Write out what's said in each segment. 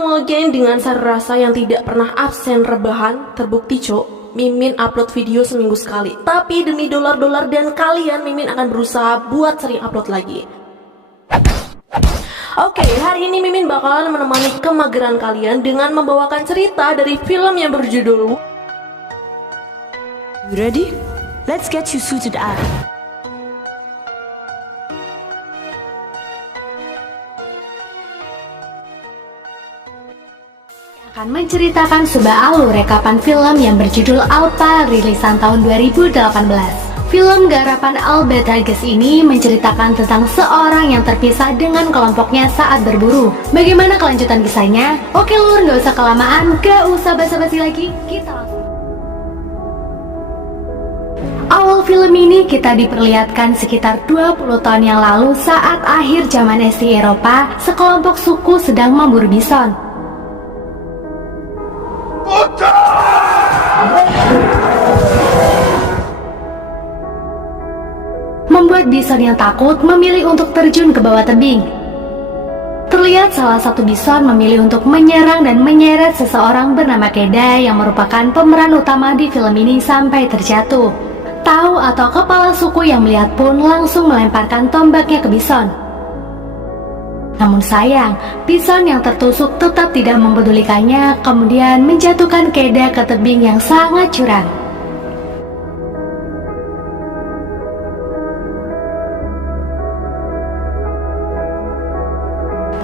Ketemu again dengan Sari Rasa yang tidak pernah absen rebahan. Terbukti cok, Mimin upload video seminggu sekali. Tapi demi dolar-dolar dan kalian, Mimin akan berusaha buat sering upload lagi. Oke, hari ini Mimin bakalan menemani kemageran kalian dengan membawakan cerita dari film yang berjudul You ready? Let's get you suited up. Akan menceritakan sebuah alur rekapan film yang berjudul Alpa rilisan tahun 2018. Film garapan Albert Hages ini menceritakan tentang seorang yang terpisah dengan kelompoknya saat berburu. Bagaimana kelanjutan kisahnya? Oke lur, gak usah kelamaan, gak usah basa-basi lagi, kita langsung. Awal film ini kita diperlihatkan sekitar 20 tahun yang lalu saat akhir zaman es di Eropa, sekelompok suku sedang memburu bison. Membuat bison yang takut memilih untuk terjun ke bawah tebing. Terlihat salah satu bison memilih untuk menyerang dan menyeret seseorang bernama Keda yang merupakan pemeran utama di film ini sampai terjatuh. Tahu atau kepala suku yang melihat pun langsung melemparkan tombaknya ke bison. Namun sayang, bison yang tertusuk tetap tidak mempedulikannya, kemudian menjatuhkan Keda ke tebing yang sangat curam.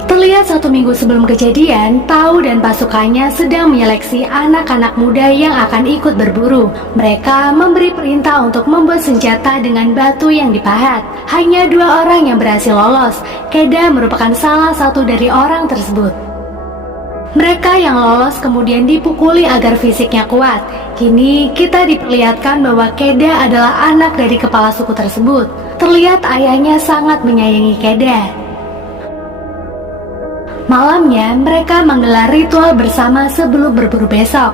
Terlihat 1 minggu sebelum kejadian, Tau dan pasukannya sedang menyeleksi anak-anak muda yang akan ikut berburu. Mereka memberi perintah untuk membuat senjata dengan batu yang dipahat. Hanya 2 orang yang berhasil lolos. Keda merupakan salah satu dari orang tersebut. Mereka yang lolos kemudian dipukuli agar fisiknya kuat. Kini kita diperlihatkan bahwa Keda adalah anak dari kepala suku tersebut. Terlihat ayahnya sangat menyayangi Keda. Malamnya, mereka menggelar ritual bersama sebelum berburu besok.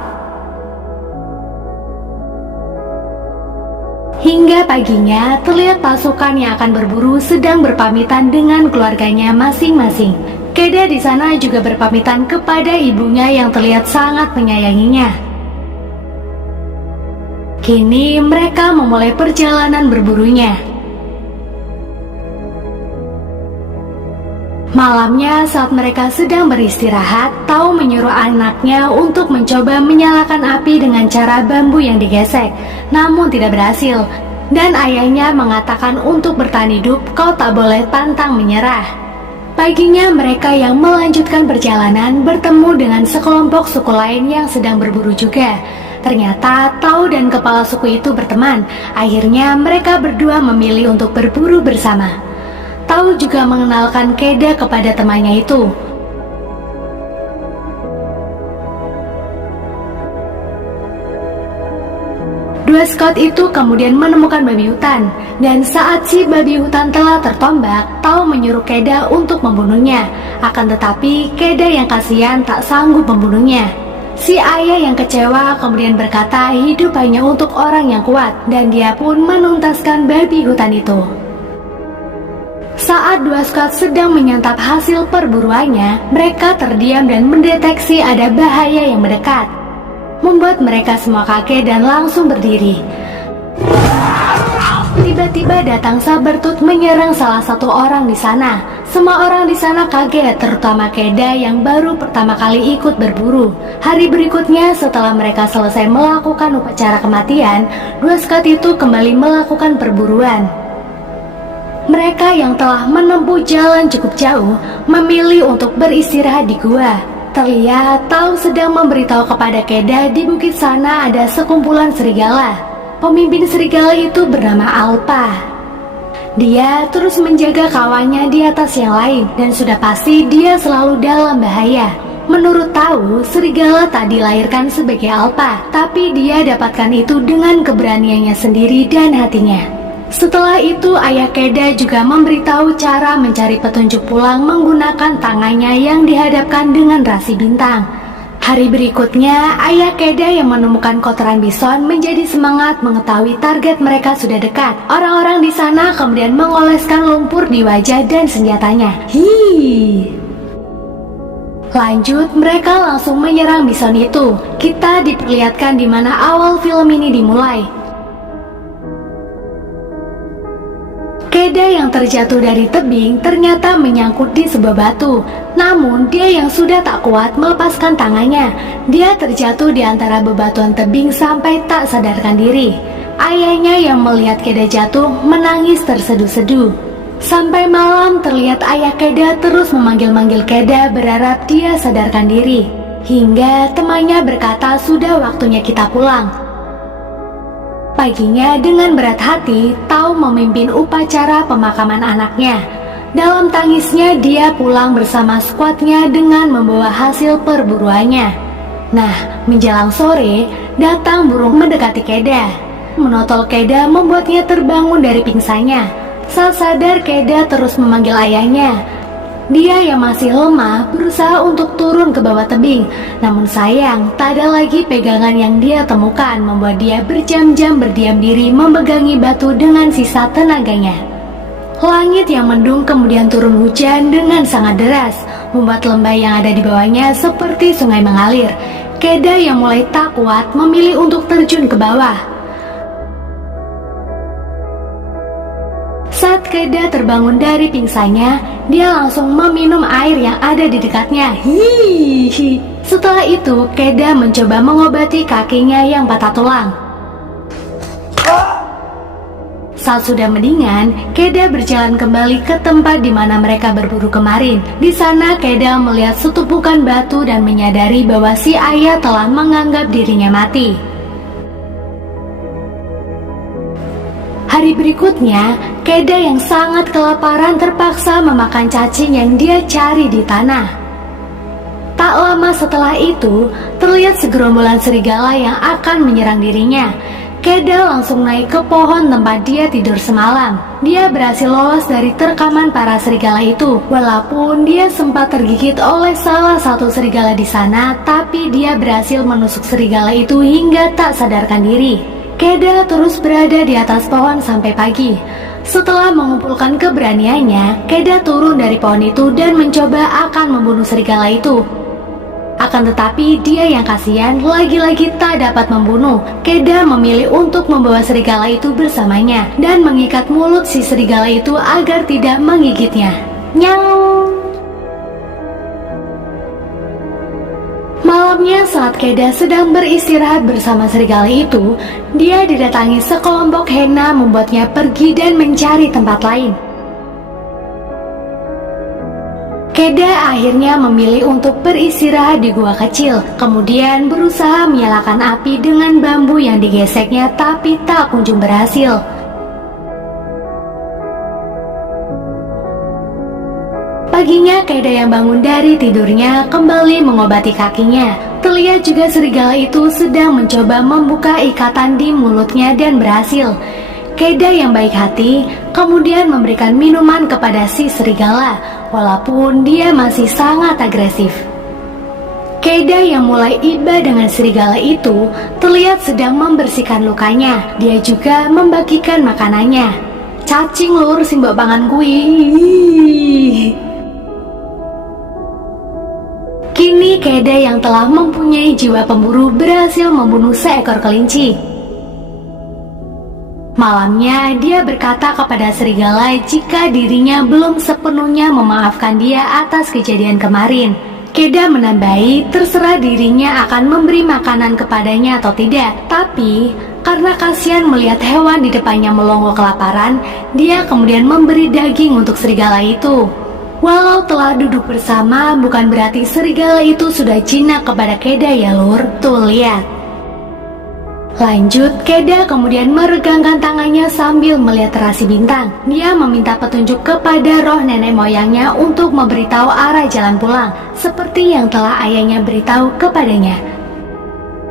Hingga paginya, terlihat pasukan yang akan berburu sedang berpamitan dengan keluarganya masing-masing. Keda di sana juga berpamitan kepada ibunya yang terlihat sangat menyayanginya. Kini mereka memulai perjalanan berburunya. Malamnya saat mereka sedang beristirahat, Tau menyuruh anaknya untuk mencoba menyalakan api dengan cara bambu yang digesek, namun tidak berhasil. Dan ayahnya mengatakan untuk bertahan hidup, kau tak boleh pantang menyerah. Paginya mereka yang melanjutkan perjalanan bertemu dengan sekelompok suku lain yang sedang berburu juga. Ternyata Tau dan kepala suku itu berteman. Akhirnya mereka berdua memilih untuk berburu bersama. Tau juga mengenalkan Keda kepada temannya itu. Dua scout itu kemudian menemukan babi hutan, dan saat si babi hutan telah tertombak, Tau menyuruh Keda untuk membunuhnya. Akan tetapi Keda yang kasihan tak sanggup membunuhnya. Si ayah yang kecewa kemudian berkata hidup hanya untuk orang yang kuat, dan dia pun menuntaskan babi hutan itu. Saat 2 scout sedang menyantap hasil perburuannya, mereka terdiam dan mendeteksi ada bahaya yang mendekat. Membuat mereka semua kaget dan langsung berdiri. Tiba-tiba datang Sabertooth menyerang salah satu orang di sana. Semua orang di sana kaget, terutama Keda yang baru pertama kali ikut berburu. Hari berikutnya setelah mereka selesai melakukan upacara kematian, 2 scout itu kembali melakukan perburuan. Mereka yang telah menempuh jalan cukup jauh memilih untuk beristirahat di gua. Terlihat Tau sedang memberitahu kepada Keda di bukit sana ada sekumpulan serigala. Pemimpin serigala itu bernama Alpa. Dia terus menjaga kawannya di atas yang lain dan sudah pasti dia selalu dalam bahaya. Menurut Tau, serigala tak dilahirkan sebagai Alpa, tapi dia dapatkan itu dengan keberaniannya sendiri dan hatinya. Setelah itu ayah Keda juga memberitahu cara mencari petunjuk pulang menggunakan tangannya yang dihadapkan dengan rasi bintang. Hari berikutnya, ayah Keda yang menemukan kotoran bison menjadi semangat mengetahui target mereka sudah dekat. Orang-orang di sana kemudian mengoleskan lumpur di wajah dan senjatanya. Lanjut, mereka langsung menyerang bison itu. Kita diperlihatkan di mana awal film ini dimulai. Keda yang terjatuh dari tebing ternyata menyangkut di sebuah batu. Namun dia yang sudah tak kuat melepaskan tangannya. Dia terjatuh di antara bebatuan tebing sampai tak sadarkan diri. Ayahnya yang melihat Keda jatuh menangis terseduh-seduh. Sampai malam terlihat ayah Keda terus memanggil-manggil Keda berharap dia sadarkan diri. Hingga temannya berkata sudah waktunya kita pulang. Paginya dengan berat hati, Tao memimpin upacara pemakaman anaknya. Dalam tangisnya dia pulang bersama skuadnya dengan membawa hasil perburuannya. Nah, menjelang sore, datang burung mendekati Keda. Menotol Keda membuatnya terbangun dari pingsannya. Saat sadar, Keda terus memanggil ayahnya. Dia yang masih lemah berusaha untuk turun ke bawah tebing. Namun sayang, tak ada lagi pegangan yang dia temukan, membuat dia berjam-jam berdiam diri memegangi batu dengan sisa tenaganya. Langit yang mendung kemudian turun hujan dengan sangat deras, membuat lembah yang ada di bawahnya seperti sungai mengalir. Keda yang mulai tak kuat memilih untuk terjun ke bawah. Saat Keda terbangun dari pingsannya, dia langsung meminum air yang ada di dekatnya. Hihihi. Setelah itu, Keda mencoba mengobati kakinya yang patah tulang. Saat sudah mendingan, Keda berjalan kembali ke tempat di mana mereka berburu kemarin. Di sana, Keda melihat setumpukan batu dan menyadari bahwa si ayah telah menganggap dirinya mati. Hari berikutnya, Keda yang sangat kelaparan terpaksa memakan cacing yang dia cari di tanah. Tak lama setelah itu, terlihat segerombolan serigala yang akan menyerang dirinya. Keda langsung naik ke pohon tempat dia tidur semalam. Dia berhasil lolos dari terkaman para serigala itu. Walaupun dia sempat tergigit oleh salah satu serigala di sana, tapi dia berhasil menusuk serigala itu hingga tak sadarkan diri. Keda terus berada di atas pohon sampai pagi. Setelah mengumpulkan keberaniannya, Keda turun dari pohon itu dan mencoba akan membunuh serigala itu. Akan tetapi dia yang kasihan lagi-lagi tak dapat membunuh. Keda memilih untuk membawa serigala itu bersamanya dan mengikat mulut si serigala itu agar tidak menggigitnya. Nyau! Malamnya saat Keda sedang beristirahat bersama serigala itu, dia didatangi sekelompok hena membuatnya pergi dan mencari tempat lain. Keda akhirnya memilih untuk beristirahat di gua kecil, kemudian berusaha menyalakan api dengan bambu yang digeseknya tapi tak kunjung berhasil. Paginya Keda yang bangun dari tidurnya kembali mengobati kakinya. Terlihat juga serigala itu sedang mencoba membuka ikatan di mulutnya dan berhasil. Keda yang baik hati kemudian memberikan minuman kepada si serigala, walaupun dia masih sangat agresif. Keda yang mulai iba dengan serigala itu terlihat sedang membersihkan lukanya. Dia juga membagikan makanannya. Cacing lur simbok pangan kui. Kini Keda yang telah mempunyai jiwa pemburu berhasil membunuh seekor kelinci. Malamnya dia berkata kepada serigala jika dirinya belum sepenuhnya memaafkan dia atas kejadian kemarin. Keda menambahi terserah dirinya akan memberi makanan kepadanya atau tidak. Tapi karena kasihan melihat hewan di depannya melongo kelaparan, dia kemudian memberi daging untuk serigala itu. Walau telah duduk bersama, bukan berarti serigala itu sudah jinak kepada Keda ya lur. Tuh lihat. Lanjut, Keda kemudian meregangkan tangannya sambil melihat terasi bintang. Dia meminta petunjuk kepada roh nenek moyangnya untuk memberitahu arah jalan pulang, seperti yang telah ayahnya beritahu kepadanya.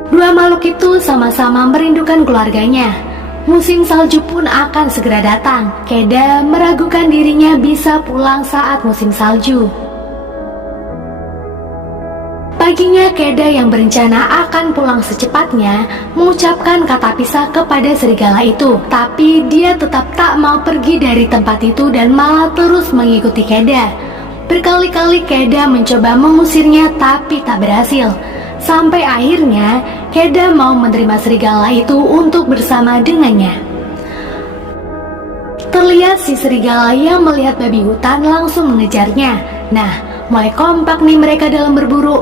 Dua makhluk itu sama-sama merindukan keluarganya. Musim salju pun akan segera datang. Keda meragukan dirinya bisa pulang saat musim salju. Paginya Keda yang berencana akan pulang secepatnya mengucapkan kata pisah kepada serigala itu. Tapi dia tetap tak mau pergi dari tempat itu dan malah terus mengikuti Keda. Berkali-kali Keda mencoba mengusirnya tapi tak berhasil. Sampai akhirnya Keda mau menerima serigala itu untuk bersama dengannya. Terlihat si serigala yang melihat babi hutan langsung mengejarnya. Nah, mulai kompak nih mereka dalam berburu.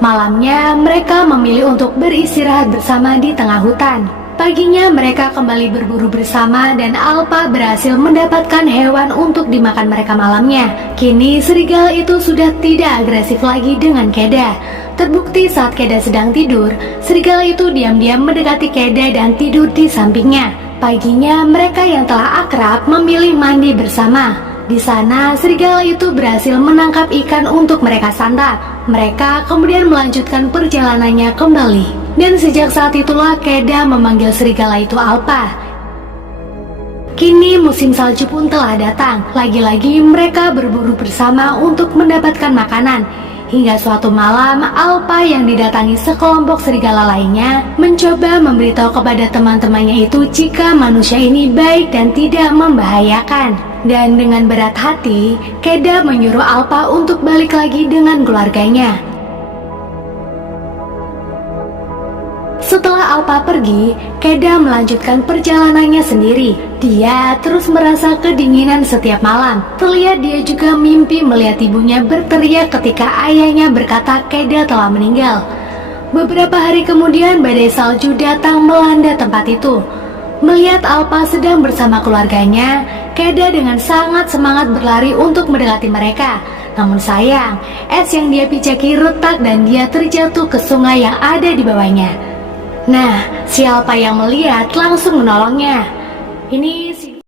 Malamnya mereka memilih untuk beristirahat bersama di tengah hutan. Paginya mereka kembali berburu bersama dan Alpa berhasil mendapatkan hewan untuk dimakan mereka malamnya. Kini serigala itu sudah tidak agresif lagi dengan Keda. Terbukti saat Keda sedang tidur, serigala itu diam-diam mendekati Keda dan tidur di sampingnya. Paginya mereka yang telah akrab memilih mandi bersama. Di sana, serigala itu berhasil menangkap ikan untuk mereka santap. Mereka kemudian melanjutkan perjalanannya kembali. Dan sejak saat itulah Keda memanggil serigala itu Alpa. Kini musim salju pun telah datang. Lagi-lagi mereka berburu bersama untuk mendapatkan makanan. Hingga suatu malam, Alpa yang didatangi sekelompok serigala lainnya mencoba memberitahu kepada teman-temannya itu jika manusia ini baik dan tidak membahayakan. Dan dengan berat hati, Keda menyuruh Alpa untuk balik lagi dengan keluarganya. Setelah Alpa pergi, Keda melanjutkan perjalanannya sendiri. Dia terus merasa kedinginan setiap malam. Terlihat dia juga mimpi melihat ibunya berteriak ketika ayahnya berkata Keda telah meninggal. Beberapa hari kemudian badai salju datang melanda tempat itu. Melihat Alpa sedang bersama keluarganya, Keda dengan sangat semangat berlari untuk mendekati mereka. Namun sayang, es yang dia pijaki retak dan dia terjatuh ke sungai yang ada di bawahnya. Nah, si Alpa yang melihat langsung menolongnya. Ini si...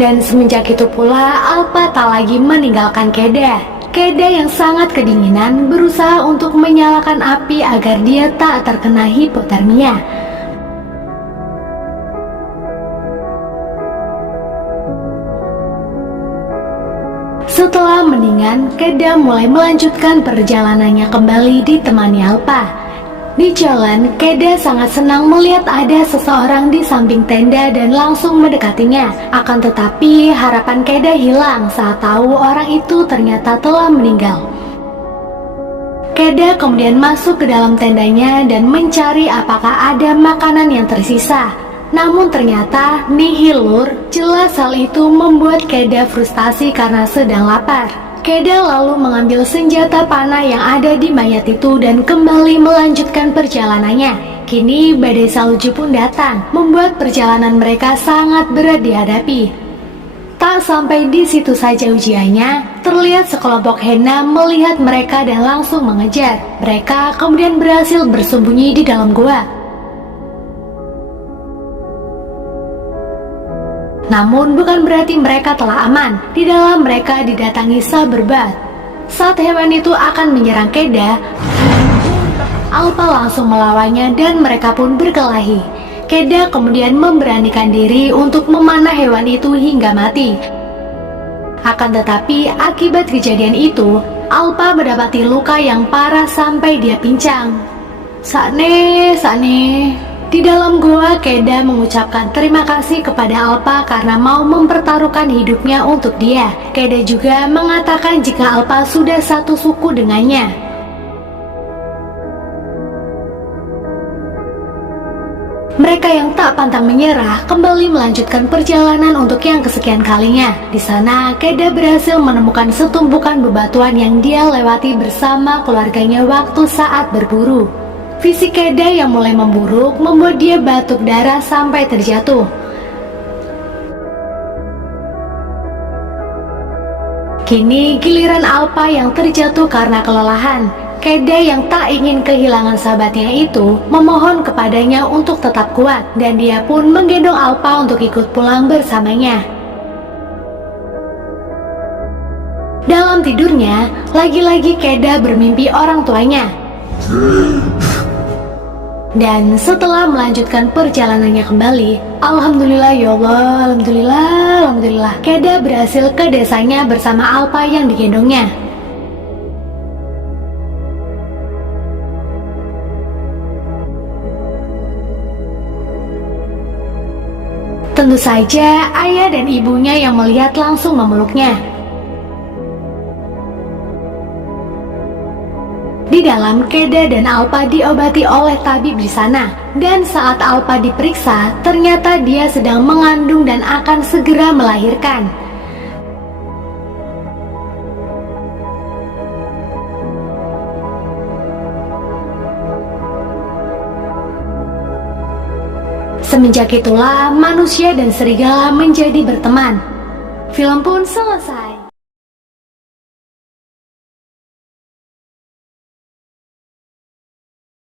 Dan semenjak itu pula, Alpa tak lagi meninggalkan Keda. Keda yang sangat kedinginan berusaha untuk menyalakan api agar dia tak terkena hipotermia. Setelah mendingan, Keda mulai melanjutkan perjalanannya kembali ditemani Alpa. Di jalan, Keda sangat senang melihat ada seseorang di samping tenda dan langsung mendekatinya. Akan tetapi, harapan Keda hilang saat tahu orang itu ternyata telah meninggal. Keda kemudian masuk ke dalam tendanya dan mencari apakah ada makanan yang tersisa. Namun ternyata nihil lur. Jelas hal itu membuat Keda frustasi karena sedang lapar. Keda lalu mengambil senjata panah yang ada di mayat itu dan kembali melanjutkan perjalanannya. Kini badai salju pun datang, membuat perjalanan mereka sangat berat dihadapi. Tak sampai di situ saja ujiannya, terlihat sekelompok Hena melihat mereka dan langsung mengejar. Mereka kemudian berhasil bersembunyi di dalam gua. Namun bukan berarti mereka telah aman. Di dalam mereka didatangi Saberbat. Saat hewan itu akan menyerang Keda, Alpa langsung melawannya dan mereka pun berkelahi. Keda kemudian memberanikan diri untuk memanah hewan itu hingga mati. Akan tetapi akibat kejadian itu, Alpa mendapati luka yang parah sampai dia pincang. Sakne. Di dalam gua, Keda mengucapkan terima kasih kepada Alpa karena mau mempertaruhkan hidupnya untuk dia. Keda juga mengatakan jika Alpa sudah satu suku dengannya. Mereka yang tak pantang menyerah kembali melanjutkan perjalanan untuk yang kesekian kalinya. Di sana, Keda berhasil menemukan setumpukan bebatuan yang dia lewati bersama keluarganya waktu saat berburu. Fisik Keda yang mulai memburuk membuat dia batuk darah sampai terjatuh. Kini giliran Alpa yang terjatuh karena kelelahan. Keda yang tak ingin kehilangan sahabatnya itu memohon kepadanya untuk tetap kuat, dan dia pun menggendong Alpa untuk ikut pulang bersamanya. Dalam tidurnya, lagi-lagi Keda bermimpi orang tuanya. Dan setelah melanjutkan perjalanannya kembali, alhamdulillah ya Allah, alhamdulillah, Keda berhasil ke desanya bersama Alpa yang digendongnya. Tentu saja ayah dan ibunya yang melihat langsung memeluknya. Di dalam, Keda dan Alpa diobati oleh tabib di sana. Dan saat Alpa diperiksa, ternyata dia sedang mengandung dan akan segera melahirkan. Semenjak itulah manusia dan serigala menjadi berteman. Film pun selesai.